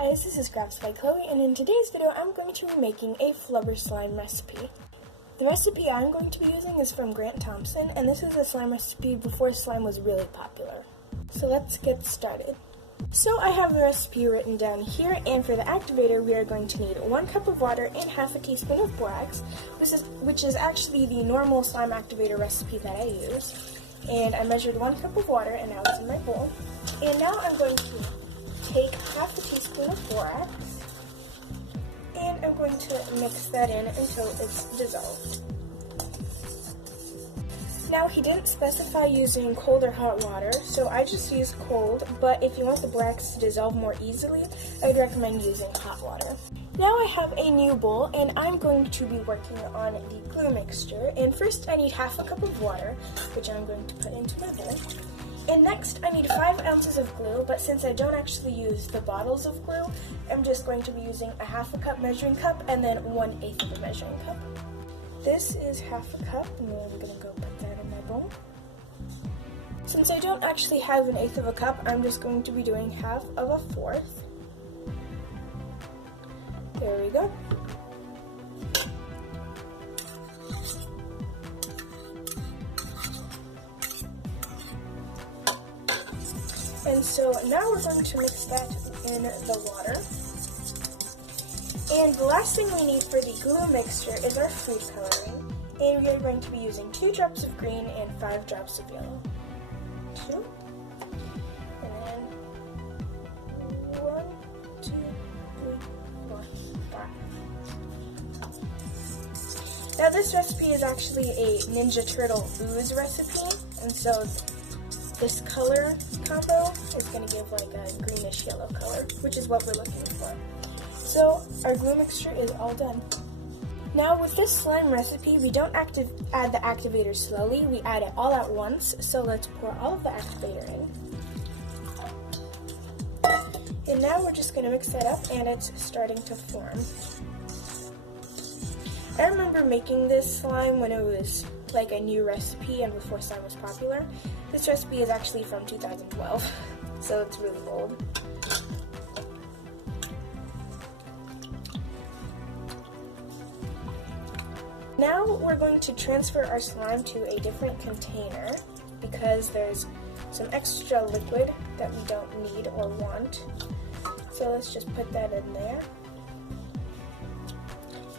Guys, this is Crafts by Chloe, and in today's video I'm going to be making a flubber slime recipe. The recipe I'm going to be using is from Grant Thompson, and this is a slime recipe before slime was really popular. So let's get started. So I have the recipe written down here, and for the activator we are going to need 1 cup of water and half a teaspoon of borax, which is actually the normal slime activator recipe that I use. And I measured 1 cup of water, and now it's in my bowl. And now I'm going to take half a teaspoon of borax, and I'm going to mix that in until it's dissolved. Now, he didn't specify using cold or hot water, so I just used cold, but if you want the borax to dissolve more easily, I would recommend using hot water. Now I have a new bowl, and I'm going to be working on the glue mixture, and first I need half a cup of water, which I'm going to put into my bowl. And next, I need 5 ounces of glue, but since I don't actually use the bottles of glue, I'm just going to be using a half a cup measuring cup and then 1/8 of a measuring cup. This is half a cup, and then I'm going to go put that in my bowl. Since I don't actually have 1/8 of a cup, I'm just going to be doing half of a 1/4. There we go. And so now we're going to mix that in the water. And the last thing we need for the glue mixture is our food coloring. And we are going to be using 2 drops of green and 5 drops of yellow. 2. And then 1, 2, 3, 4, 5. Now this recipe is actually a Ninja Turtle ooze recipe, and so this color combo is going to give like a greenish yellow color, which is what we're looking for. So our glue mixture is all done. Now with this slime recipe, we don't add the activator slowly, we add it all at once, so let's pour all of the activator in. And now we're just going to mix that up, and it's starting to form. I remember making this slime when it was like a new recipe and before slime was popular. This recipe is actually from 2012, so it's really old. Now we're going to transfer our slime to a different container because there's some extra liquid that we don't need or want. So let's just put that in there.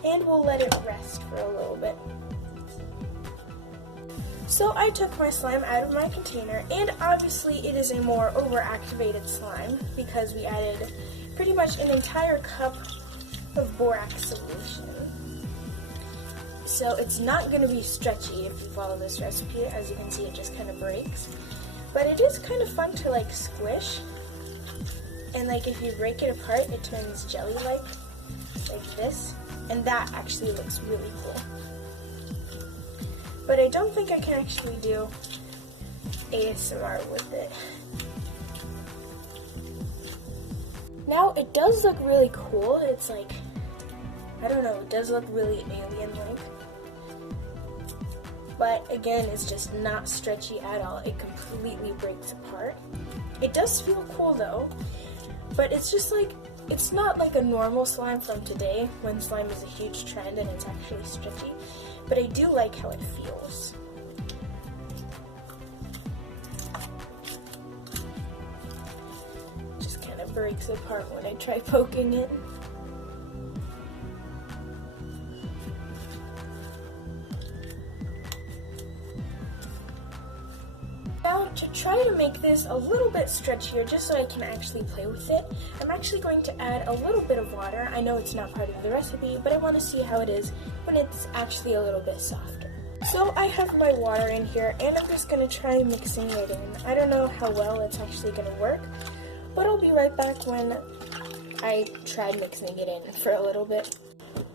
And we'll let it rest for a little bit. So I took my slime out of my container, and obviously it is a more overactivated slime because we added pretty much an entire cup of borax solution. So it's not going to be stretchy if you follow this recipe. As you can see, it just kind of breaks. But it is kind of fun to like squish, and like if you break it apart, it turns jelly-like, like this, and that actually looks really cool. But I don't think I can actually do ASMR with it. Now it does look really cool. It's like, I don't know, it does look really alien-like. But again, it's just not stretchy at all. It completely breaks apart. It does feel cool though, but it's just like, it's not like a normal slime from today when slime is a huge trend and it's actually stretchy. But I do like how it feels. Just kind of breaks apart when I try poking it. Now, to try to make this a little bit stretchier, just so I can actually play with it, I'm actually going to add a little bit of water. I know it's not part of the recipe, but I want to see how it is when it's actually a little bit softer. So I have my water in here, and I'm just going to try mixing it in. I don't know how well it's actually going to work, but I'll be right back when I tried mixing it in for a little bit.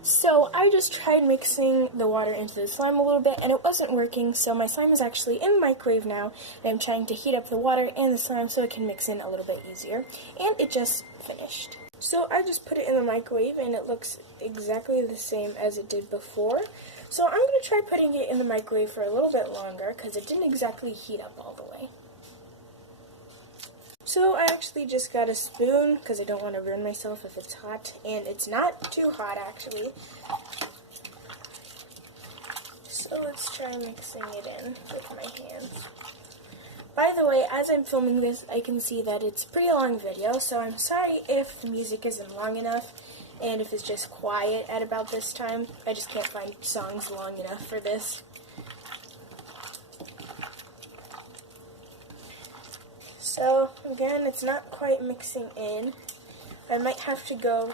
So I just tried mixing the water into the slime a little bit, and it wasn't working, so my slime is actually in the microwave now, and I'm trying to heat up the water and the slime so it can mix in a little bit easier, and it just finished. So I just put it in the microwave, and it looks exactly the same as it did before. So I'm going to try putting it in the microwave for a little bit longer, because it didn't exactly heat up all the way. So I actually just got a spoon because I don't want to burn myself if it's hot, and it's not too hot actually. So let's try mixing it in with my hands. By the way, as I'm filming this, I can see that it's a pretty long video, so I'm sorry if the music isn't long enough and if it's just quiet at about this time. I just can't find songs long enough for this. So again, it's not quite mixing in. I might have to go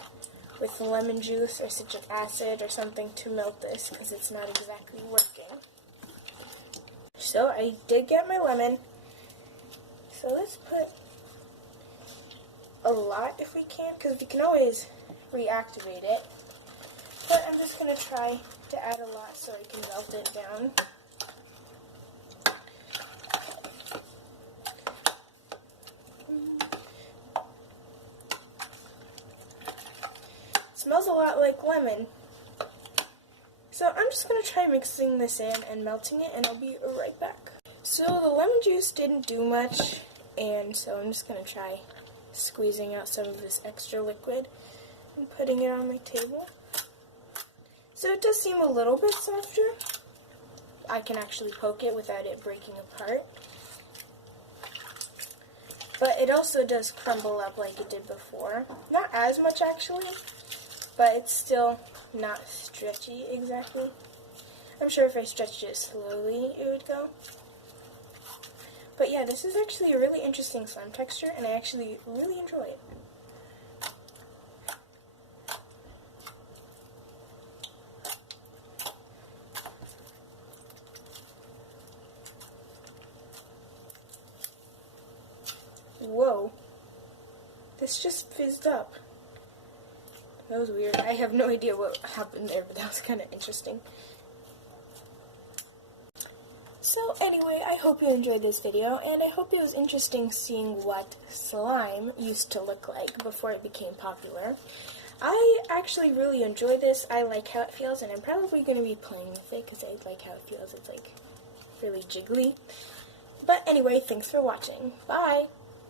with lemon juice or citric acid or something to melt this because it's not exactly working. So I did get my lemon. So let's put a lot if we can, because we can always reactivate it. But I'm just going to try to add a lot so I can melt it down. It smells a lot like lemon. So I'm just going to try mixing this in and melting it, and I'll be right back. So the lemon juice didn't do much, and so I'm just going to try squeezing out some of this extra liquid and putting it on my table. So it does seem a little bit softer. I can actually poke it without it breaking apart. But it also does crumble up like it did before. Not as much actually, but it's still not stretchy exactly. I'm sure if I stretched it slowly it would go. But yeah, this is actually a really interesting slime texture, and I actually really enjoy it. Whoa. This just fizzed up. That was weird. I have no idea what happened there, but that was kind of interesting. So anyway, I hope you enjoyed this video, and I hope it was interesting seeing what slime used to look like before it became popular. I actually really enjoy this. I like how it feels, and I'm probably going to be playing with it because I like how it feels. It's like really jiggly. But anyway, thanks for watching. Bye!